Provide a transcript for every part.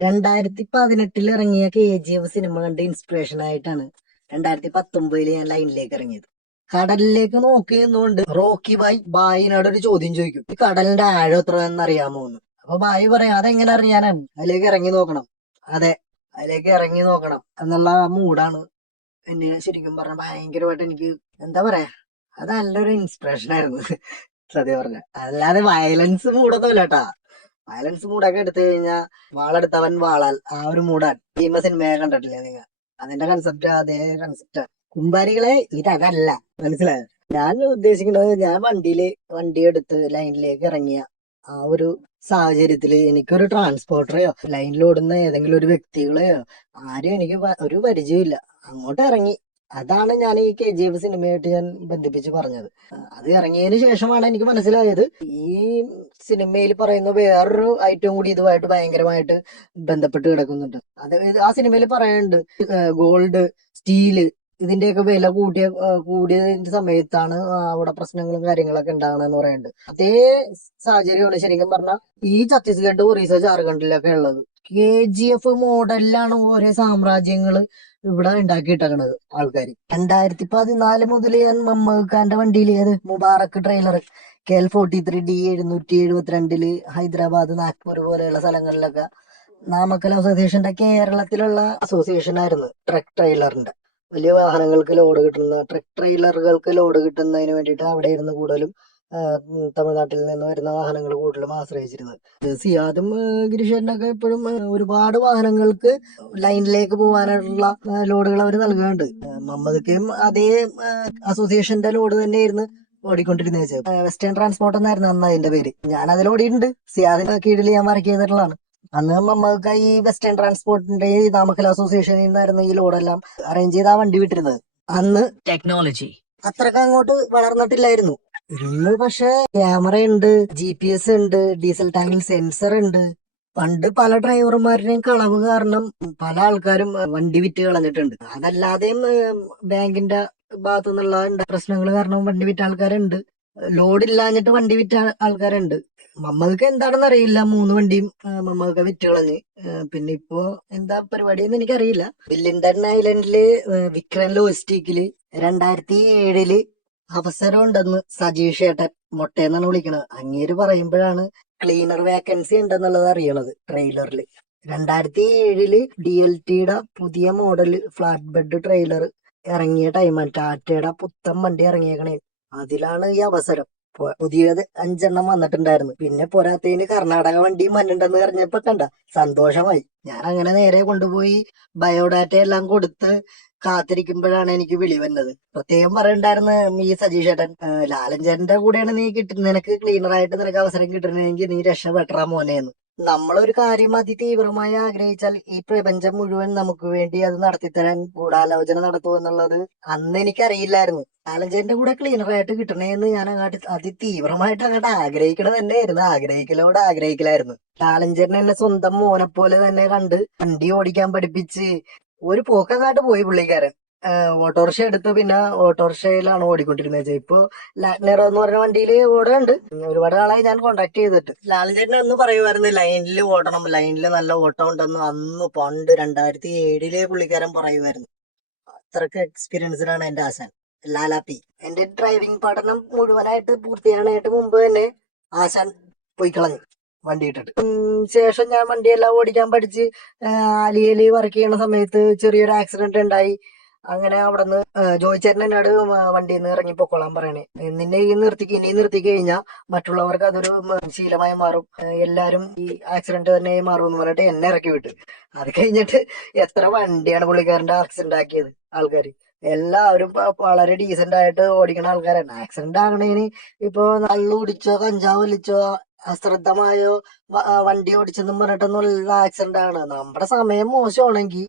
2018 ഇറങ്ങിയ KGF cinema കണ്ട് inspiration ആയിട്ടാണ് 2019 ഞാൻ ലൈനിലേക്ക് ഇറങ്ങിയത്. കടലിലേക്ക് നോക്കി നിന്നുകൊണ്ട് റോക്കി ബായിനോട് ഒരു ചോദ്യം ചോദിക്കും, ഈ കടലിന്റെ ആഴം എത്ര എന്നറിയാമോന്ന്. അപ്പൊ ബായി പറയാം, അതെങ്ങനെ അറിയാനാണ്, അതിലേക്ക് ഇറങ്ങി നോക്കണം. അതെ, അതിലേക്ക് ഇറങ്ങി നോക്കണം എന്നുള്ള ആ മൂഡാണ് എന്നെ ശരിക്കും പറഞ്ഞ ഭയങ്കരമായിട്ട് എനിക്ക് എന്താ പറയാ, അത് നല്ലൊരു ഇൻസ്പിറേഷൻ ആയിരുന്നു. സത്യം പറഞ്ഞ അല്ലാതെ വയലൻസ് മൂടൊന്നുമില്ല കേട്ടാ. വയലൻസ് മൂടൊക്കെ എടുത്തു കഴിഞ്ഞാൽ വാളെടുത്തവൻ വാളാൽ ആ ഒരു മൂടാണ്. ഭീമ സിനിമയെ കണ്ടിട്ടില്ലേ നിങ്ങൾ? അതിന്റെ കൺസെപ്റ്റ് അതേ കൺസെപ്റ്റാണ്. കുമ്പാരികളെ ഇതല്ല, മനസ്സിലായോ? ഞാൻ ഉദ്ദേശിക്കുന്നത്, ഞാൻ വണ്ടി എടുത്ത് ലൈനിലേക്ക് ഇറങ്ങിയ ആ ഒരു സാഹചര്യത്തില് എനിക്കൊരു ട്രാൻസ്പോർട്ടറെയോ ലൈനിൽ ഓടുന്ന ഏതെങ്കിലും ഒരു വ്യക്തികളെയോ ആരും എനിക്ക് ഒരു പരിചയമില്ല. അങ്ങോട്ട് ഇറങ്ങി. അതാണ് ഞാൻ ഈ KGF സിനിമയായിട്ട് ഞാൻ ബന്ധിപ്പിച്ച് പറഞ്ഞത്. അത് ഇറങ്ങിയതിന് ശേഷമാണ് എനിക്ക് മനസ്സിലായത് ഈ സിനിമയിൽ പറയുന്ന വേറൊരു ഐറ്റം കൂടി ഇതുമായിട്ട് ഭയങ്കരമായിട്ട് ബന്ധപ്പെട്ട് കിടക്കുന്നുണ്ട്. അത് ആ സിനിമയിൽ പറയുന്നുണ്ട്, ഗോൾഡ്, സ്റ്റീല് ഇതിന്റെയൊക്കെ വില കൂടിയതിന്റെ സമയത്താണ് അവിടെ പ്രശ്നങ്ങളും കാര്യങ്ങളൊക്കെ ഉണ്ടാകണമെന്ന് പറയുന്നുണ്ട്. അതേ സാഹചര്യമാണ് ശരിക്കും പറഞ്ഞാൽ ഈ ഛത്തീസ്ഗഡ്, ഒറീസ, ജാർഖണ്ഡിലൊക്കെ ഉള്ളത്. KGF മോഡലിലാണ് ഓരോ സാമ്രാജ്യങ്ങള് ഇവിടെ ഉണ്ടാക്കിയിട്ടേക്കണത് ആൾക്കാർ. 2014 മുതൽ ഞാൻ മമ്മൂക്കാന്റെ വണ്ടിയിൽ, ഏത് മുബാറക്ക് ട്രെയിലർ KL43D 772 ഹൈദരാബാദ്, നാഗ്പൂർ പോലെയുള്ള സ്ഥലങ്ങളിലൊക്കെ നാമക്കൽ അസോസിയേഷന്റെ കേരളത്തിലുള്ള അസോസിയേഷൻ ആയിരുന്നു ട്രക്ക് ട്രെയിലറിന്റെ. വലിയ വാഹനങ്ങൾക്ക് ലോഡ് കിട്ടുന്ന ട്രക്ക് ട്രെയിലറുകൾക്ക് ലോഡ് കിട്ടുന്നതിന് വേണ്ടിയിട്ട് അവിടെ ഇരുന്ന് കൂടുതലും തമിഴ്നാട്ടിൽ നിന്ന് വരുന്ന വാഹനങ്ങൾ കൂടുതലും ആശ്രയിച്ചിരുന്നത്. സിയാദും ഗിരീഷേട്ടനൊക്കെ എപ്പോഴും ഒരുപാട് വാഹനങ്ങൾക്ക് ലൈനിലേക്ക് പോകാനുള്ള ലോഡുകൾ അവർ നൽകുന്നുണ്ട്. മുഹമ്മദ്ക്കയും അതേ അസോസിയേഷന്റെ ലോഡ് തന്നെയായിരുന്നു ഓടിക്കൊണ്ടിരുന്നത്. വെസ്റ്റേൺ ട്രാൻസ്പോർട്ട് എന്നായിരുന്നു അന്ന് അതിന്റെ പേര്. ഞാൻ അതിൽ ഓടിയിട്ടുണ്ട്. സിയാദിന്റെ കീഴിൽ ഞാൻ വർക്ക് ചെയ്തിട്ടുള്ളതാണ്. അന്ന് നമുക്ക് ഈ വെസ്റ്റേൺ ട്രാൻസ്പോർട്ടിന്റെ ഈ നാമക്കൽ അസോസിയേഷനിൽ നിന്നായിരുന്നു ഈ ലോഡെല്ലാം അറേഞ്ച് ചെയ്ത് ആ വണ്ടി വിട്ടിരുന്നത്. അന്ന് ടെക്നോളജി അത്രക്ക് അങ്ങോട്ട് വളർന്നിട്ടില്ലായിരുന്നു. ഇന്ന് പക്ഷെ ക്യാമറ ഉണ്ട്, GPS ഉണ്ട്, ഡീസൽ ടാങ്കിൽ സെൻസർ ഉണ്ട്. പണ്ട് പല ഡ്രൈവർമാരുടെയും കളവ് കാരണം പല ആൾക്കാരും വണ്ടി വിറ്റ് കളഞ്ഞിട്ടുണ്ട്. അതല്ലാതെയും ബാങ്കിന്റെ ഭാഗത്തു നിന്നുള്ള പ്രശ്നങ്ങൾ കാരണം വണ്ടി വിറ്റ ആൾക്കാരുണ്ട്. ലോഡ് ഇല്ലാഞ്ഞിട്ട് വണ്ടി വിറ്റ ആൾക്കാരുണ്ട്. മമ്മൾക്ക് എന്താണെന്ന് അറിയില്ല, 3 വണ്ടിയും മമ്മൾക്ക് വിറ്റ് കളഞ്ഞ്. പിന്നെ ഇപ്പോ എന്താ പരിപാടിയെന്ന് എനിക്കറിയില്ല. വില്ലിംഗ്ടൺ ഐലൻഡില് വിക്രം ലോജിസ്റ്റിക്കില് 2007 അവസരം ഉണ്ടെന്ന് സജീഷ് ഏട്ടൻ മൊട്ടേന്നാണ് വിളിക്കണത്. അങ്ങേര് പറയുമ്പോഴാണ് ക്ലീനർ വേക്കൻസി ഉണ്ടെന്നുള്ളത് അറിയണത്. ട്രെയിലറിൽ 2007 DLTയുടെ പുതിയ മോഡൽ ഫ്ലാറ്റ് ബെഡ് ട്രെയിലർ ഇറങ്ങിയ ടൈമാണ്. ടാറ്റയുടെ പുത്തൻ വണ്ടി ഇറങ്ങിയേക്കണേ, അതിലാണ് ഈ അവസരം. പുതിയത് 5 എണ്ണം വന്നിട്ടുണ്ടായിരുന്നു. പിന്നെ പോരാത്തതിന് കർണാടക വണ്ടിയും വന്നിട്ടുണ്ടെന്ന് പറഞ്ഞപ്പോ കണ്ട സന്തോഷമായി. ഞാൻ അങ്ങനെ നേരെ കൊണ്ടുപോയി ബയോഡാറ്റ എല്ലാം കൊടുത്ത് കാത്തിരിക്കുമ്പോഴാണ് എനിക്ക് വിളി വന്നത്. പ്രത്യേകം പറയണ്ടായിരുന്നു ഈ സജീഷ് ഏട്ടൻ, ലാലൻ ചേട്ടന്റെ കൂടെയാണ് നീ നിനക്ക് ക്ലീനറായിട്ട് നിനക്ക് അവസരം കിട്ടണമെങ്കിൽ നീ രക്ഷപ്പെട്ടറാ മോനെന്ന്. നമ്മളൊരു കാര്യം അതിതീവ്രമായി ആഗ്രഹിച്ചാൽ ഈ പ്രപഞ്ചം മുഴുവൻ നമുക്ക് വേണ്ടി അത് നടത്തിത്തരാൻ ഗൂഢാലോചന നടത്തും എന്നുള്ളത് അന്ന് എനിക്കറിയില്ലായിരുന്നു. ലാലഞ്ചേന്റെ കൂടെ ക്ലീനറായിട്ട് കിട്ടണേന്ന് ഞാൻ അങ്ങോട്ട് അതിതീവ്രമായിട്ട് അങ്ങോട്ട് ആഗ്രഹിക്കണത് തന്നെയായിരുന്നു. ആഗ്രഹിക്കലായിരുന്നു. ലാലഞ്ചേട്ടൻ എന്നെ സ്വന്തം മോനെ പോലെ തന്നെ കണ്ട് വണ്ടി ഓടിക്കാൻ പഠിപ്പിച്ച് ഒരു പോക്കങ്ങാട്ട് പോയി പുള്ളിക്കാരൻ. ഓട്ടോറിക്ഷ എടുത്ത് പിന്നെ ഓട്ടോറിക്ഷയിലാണ് ഓടിക്കൊണ്ടിരുന്നത്. ഇപ്പൊ ലാഗ്നറോ എന്ന് പറഞ്ഞ വണ്ടിയിൽ ഓടുന്നുണ്ട്. ഒരുപാട് നാളായി ഞാൻ കോണ്ടാക്ട് ചെയ്തിട്ട്. ലാലഞ്ചേട്ടൻ അന്ന് പറയുമായിരുന്നു ലൈനിൽ ഓടണം, ലൈനിൽ നല്ല ഓട്ടം ഉണ്ടെന്ന്. അന്ന് പണ്ട് 2007 പുള്ളിക്കാരൻ പറയുമായിരുന്നു. അത്രക്ക് എക്സ്പീരിയൻസ്ഡാണ് എന്റെ ആശാൻ ലാലാപ്പി. എന്റെ ഡ്രൈവിംഗ് പഠനം മുഴുവനായിട്ട് പൂർത്തിയാകാനായിട്ട് മുമ്പ് തന്നെ ആശാൻ പോയി കളഞ്ഞു വണ്ടി ഇട്ടിട്ട്. ശേഷം ഞാൻ വണ്ടിയെല്ലാം ഓടിക്കാൻ പഠിച്ച് ആലിയയില് വർക്ക് ചെയ്യണ സമയത്ത് ചെറിയൊരു ആക്സിഡന്റ് ഉണ്ടായി. അങ്ങനെ അവിടുന്ന് ജോയിച്ചേട്ടൻ എന്നോട് വണ്ടിയിൽ നിന്ന് ഇറങ്ങി പൊക്കോളാൻ പറയണേ. നിന്നെ ഇനി നിർത്തി കഴിഞ്ഞാൽ മറ്റുള്ളവർക്ക് അതൊരു ശീലമായി മാറും, എല്ലാരും ഈ ആക്സിഡന്റ് തന്നെ മാറും എന്ന് പറഞ്ഞിട്ട് എന്നെ ഇറക്കി വിട്ടു. അത് കഴിഞ്ഞിട്ട് എത്ര വണ്ടിയാണ് പുള്ളിക്കാരന്റെ ആക്സിഡന്റ് ആക്കിയത് ആൾക്കാർ. എല്ലാവരും വളരെ ഡീസന്റ് ആയിട്ട് ഓടിക്കുന്ന ആൾക്കാരാണ്. ആക്സിഡന്റ് ആകണേന് ഇപ്പൊ കള്ളു കുടിച്ചോ, കഞ്ചാവ് വലിച്ചോ, അശ്രദ്ധമായോ വണ്ടി ഓടിച്ചെന്നും പറഞ്ഞിട്ടൊന്നുള്ള ആക്സിഡന്റ് ആണ്. നമ്മുടെ സമയം മോശമാണെങ്കിൽ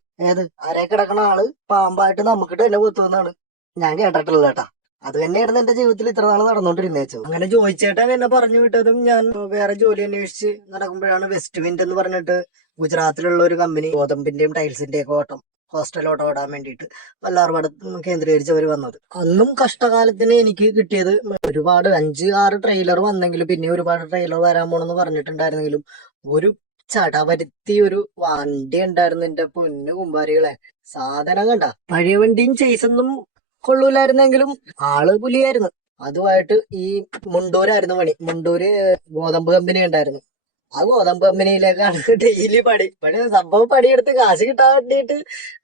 അരെ കിടക്കണ ആള് പാമ്പായിട്ട് നമുക്കിട്ട് തന്നെ കൊത്തുമെന്നാണ് ഞാൻ കേട്ടിട്ടുള്ളത് കേട്ടാ. അത് തന്നെയായിരുന്നു എന്റെ ജീവിതത്തിൽ ഇത്ര നാൾ നടന്നുകൊണ്ടിരുന്നേച്ചു. അങ്ങനെ ചോദിച്ചേട്ടൻ എന്നെ പറഞ്ഞു വിട്ടതും ഞാൻ വേറെ ജോലി അന്വേഷിച്ച് നടക്കുമ്പോഴാണ് വെസ്റ്റ് വിൻഡ് എന്ന് പറഞ്ഞിട്ട് ഗുജറാത്തിലുള്ള ഒരു കമ്പനി ഗോതമ്പിന്റെയും ടൈൽസിന്റെയും ഒക്കെ ഓട്ടം ഹോസ്റ്റൽ ഓട്ടം ഓടാൻ വേണ്ടിയിട്ട് വല്ലാർപാട് കേന്ദ്രീകരിച്ച് അവർ വന്നത്. അന്നും കഷ്ടകാലത്തിന് എനിക്ക് കിട്ടിയത് ഒരുപാട് 5-6 ട്രെയിലർ വന്നെങ്കിലും പിന്നെ ഒരുപാട് ട്രെയിലർ വരാൻ പോണെന്ന് പറഞ്ഞിട്ടുണ്ടായിരുന്നെങ്കിലും ഒരു ചടപരുത്തി ഒരു വണ്ടി ഉണ്ടായിരുന്നു. എന്റെ പൊന്നു കുമ്പാരികളെ, സാധനം കണ്ട. പഴയ വണ്ടിയും ചേസൊന്നും കൊള്ളൂലായിരുന്നെങ്കിലും ആള് പുലിയായിരുന്നു. അതുമായിട്ട് ഈ മുണ്ടൂരായിരുന്നു പണി. മുണ്ടൂര് ഗോതമ്പ് കമ്പനി ഉണ്ടായിരുന്നു. ആ ഗോതമ്പ് കമ്പനിയിലേക്കാണ് ഡെയിലി പണി സംഭവം പണിയെടുത്ത് കാശ് കിട്ടാൻ വേണ്ടിയിട്ട്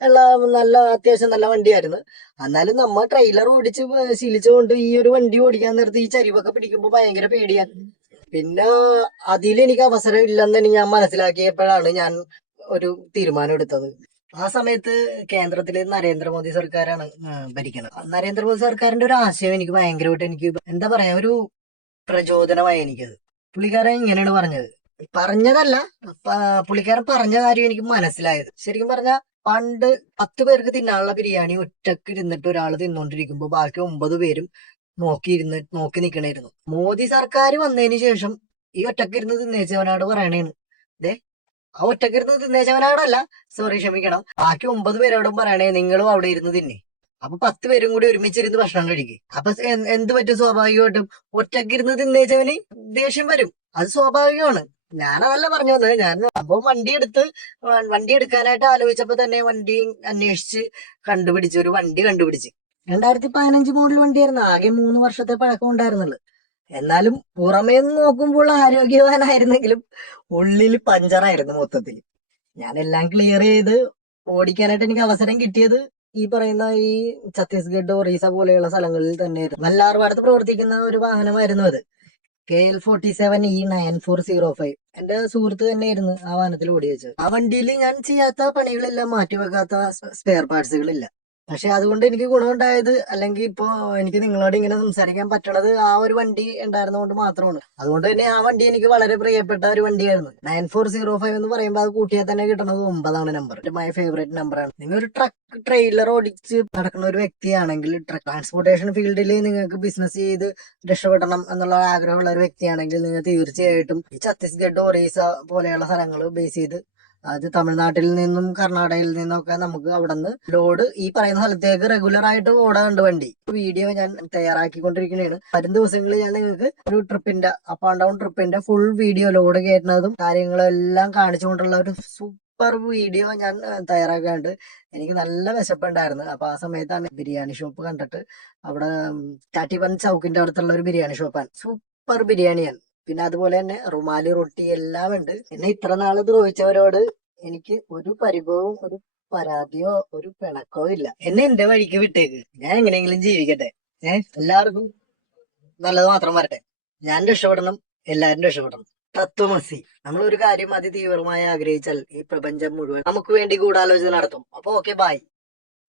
ഉള്ള നല്ല അത്യാവശ്യം നല്ല വണ്ടിയായിരുന്നു. എന്നാലും നമ്മ ട്രെയിലർ ഓടിച്ച് ശീലിച്ചുകൊണ്ട് ഈ ഒരു വണ്ടി ഓടിക്കാൻ നേരത്ത് ഈ ചരിവൊക്കെ പിടിക്കുമ്പോ ഭയങ്കര പേടിയാണ്. പിന്നെ അതിൽ എനിക്ക് അവസരം ഇല്ലെന്ന് ഞാൻ മനസ്സിലാക്കിയപ്പോഴാണ് ഞാൻ ഒരു തീരുമാനം എടുത്തത്. ആ സമയത്ത് കേന്ദ്രത്തില് നരേന്ദ്രമോദി സർക്കാരാണ് ഭരിക്കുന്നത്. നരേന്ദ്രമോദി സർക്കാരിന്റെ ഒരു ആശയം എനിക്ക് ഭയങ്കരമായിട്ട് എനിക്ക് എന്താ പറയാ ഒരു പ്രചോദനമായി എനിക്കത്. പുള്ളിക്കാരൻ ഇങ്ങനെയാണ് പറഞ്ഞതല്ല, പുള്ളിക്കാരൻ പറഞ്ഞ കാര്യം എനിക്ക് മനസ്സിലായത്. ശരിക്കും പറഞ്ഞാൽ പണ്ട് 10 പേർക്ക് തിന്നാനുള്ള ബിരിയാണി ഒറ്റക്ക് ഇരുന്നിട്ട് ഒരാൾ തിന്നോണ്ടിരിക്കുമ്പോ ബാക്കി 9 പേരും നോക്കി നിക്കണായിരുന്നു. മോദി സർക്കാർ വന്നതിന് ശേഷം ഈ ഒറ്റക്കിരുന്ന് തിന്നേച്ചവനാട് പറയണേണ്, ദേ ആ ഒറ്റക്കിരുന്ന് തിന്നേച്ചവനാടല്ല, സോറി ക്ഷമിക്കണം, ബാക്കി 9 പേരോടും പറയണേ നിങ്ങളും അവിടെ ഇരുന്ന് തിന്നെ. അപ്പൊ 10 പേരും കൂടി ഒരുമിച്ചിരുന്ന് ഭക്ഷണം കഴിക്കും. അപ്പൊ എന്ത് പറ്റും? സ്വാഭാവികമായിട്ടും ഒറ്റക്കിരുന്ന് തിന്നേച്ചവന് ദേഷ്യം വരും. അത് സ്വാഭാവികമാണ്. ഞാനതല്ല പറഞ്ഞു വന്നത്. ഞാൻ അപ്പൊ വണ്ടി എടുക്കാനായിട്ട് ആലോചിച്ചപ്പോ തന്നെ വണ്ടി അന്വേഷിച്ച് ഒരു വണ്ടി കണ്ടുപിടിച്ച്. 2015 മോഡൽ വണ്ടിയായിരുന്നു. ആകെ 3 വർഷത്തെ പഴക്കം ഉണ്ടായിരുന്നുള്ളു. എന്നാലും പുറമേ നിന്ന് നോക്കുമ്പോൾ ആരോഗ്യവാനായിരുന്നെങ്കിലും ഉള്ളിൽ പഞ്ചറായിരുന്നു മൊത്തത്തിൽ. ഞാനെല്ലാം ക്ലിയർ ചെയ്ത് ഓടിക്കാനായിട്ട് എനിക്ക് അവസരം കിട്ടിയത് ഈ പറയുന്ന ഈ ഛത്തീസ്ഗഡ്, ഒറീസ പോലെയുള്ള സ്ഥലങ്ങളിൽ തന്നെയായിരുന്നു. വല്ലാർപാടത്ത് പ്രവർത്തിക്കുന്ന ഒരു വാഹനമായിരുന്നു അത്. KL47E9405. എന്റെ സുഹൃത്ത് തന്നെയായിരുന്നു ആ വാഹനത്തിൽ ഓടിവെച്ചത്. ആ വണ്ടിയിൽ ഞാൻ ചെയ്യാത്ത പണികളെല്ലാം മാറ്റിവെക്കാത്ത സ്പെയർ പാർട്സുകളില്ല. പക്ഷെ അതുകൊണ്ട് എനിക്ക് ഗുണമുണ്ടായത്, അല്ലെങ്കിൽ ഇപ്പോ എനിക്ക് നിങ്ങളോട് ഇങ്ങനെ സംസാരിക്കാൻ പറ്റണത് ആ ഒരു വണ്ടി ഉണ്ടായിരുന്നതുകൊണ്ട് മാത്രമാണ്. അതുകൊണ്ട് തന്നെ ആ വണ്ടി എനിക്ക് വളരെ പ്രിയപ്പെട്ട ഒരു വണ്ടിയായിരുന്നു. 9405 എന്ന് പറയുമ്പോൾ അത് കൂട്ടിയാൽ തന്നെ കിട്ടുന്നത് 9 നമ്പർ. മൈ ഫേവറേറ്റ് നമ്പറാണ്. നിങ്ങൾ ഒരു ട്രെയിലർ ഓടിച്ച് നടക്കുന്ന ഒരു വ്യക്തിയാണെങ്കിൽ, ട്രാൻസ്പോർട്ടേഷൻ ഫീൽഡിൽ നിങ്ങൾക്ക് ബിസിനസ് ചെയ്ത് രക്ഷപ്പെടണം എന്നുള്ള ആഗ്രഹമുള്ള ഒരു വ്യക്തിയാണെങ്കിൽ, നിങ്ങൾ തീർച്ചയായിട്ടും ഈ ഛത്തീസ്ഗഡ്, ഒറീസ പോലെയുള്ള സ്ഥലങ്ങൾ ബേസ് ചെയ്ത്, അത് തമിഴ്നാട്ടിൽ നിന്നും കർണാടകയിൽ നിന്നൊക്കെ നമുക്ക് അവിടെ നിന്ന് ലോഡ് ഈ പറയുന്ന സ്ഥലത്തേക്ക് റെഗുലർ ആയിട്ട് ഓടാറുണ്ട് വണ്ടി. വീഡിയോ ഞാൻ തയ്യാറാക്കിക്കൊണ്ടിരിക്കുന്നതാണ്. വരും ദിവസങ്ങളിൽ ഞാൻ നിങ്ങൾക്ക് ഒരു ട്രിപ്പിന്റെ അപ്പ് ആൻഡ് ഡൗൺ ട്രിപ്പിന്റെ ഫുൾ വീഡിയോ, ലോഡ് കയറ്റുന്നതും കാര്യങ്ങളെല്ലാം കാണിച്ചുകൊണ്ടുള്ള ഒരു സൂപ്പർ വീഡിയോ ഞാൻ തയ്യാറാക്കാറുണ്ട്. എനിക്ക് നല്ല വിശപ്പുണ്ടായിരുന്നു. അപ്പൊ ആ സമയത്താണ് ബിരിയാണി ഷോപ്പ് കണ്ടിട്ട്, അവിടെ ടാറ്റിബൺ ചൗക്കിന്റെ അടുത്തുള്ള ഒരു ബിരിയാണി ഷോപ്പാണ്. സൂപ്പർ ബിരിയാണിയാണ്. പിന്നെ അതുപോലെ തന്നെ റുമാലി റൊട്ടി എല്ലാം ഉണ്ട്. എന്നെ ഇത്ര നാള് ദ്രോഹിച്ചവരോട് എനിക്ക് ഒരു പരിഭവവും ഒരു പരാതിയോ ഒരു പിണക്കോ ഇല്ല. എന്നെ എന്റെ വഴിക്ക് വിട്ടേക്ക്. ഞാൻ എങ്ങനെയെങ്കിലും ജീവിക്കട്ടെ. എല്ലാവർക്കും നല്ലത് മാത്രം വരട്ടെ. ഞാൻ രക്ഷപ്പെടണം, എല്ലാരും രക്ഷപ്പെടണം. തത്വമസി. നമ്മൾ ഒരു കാര്യം അതിതീവ്രമായി ആഗ്രഹിച്ചാൽ ഈ പ്രപഞ്ചം മുഴുവൻ നമുക്ക് വേണ്ടി ഗൂഢാലോചന നടത്തും. അപ്പൊ ഓക്കെ, ബൈ.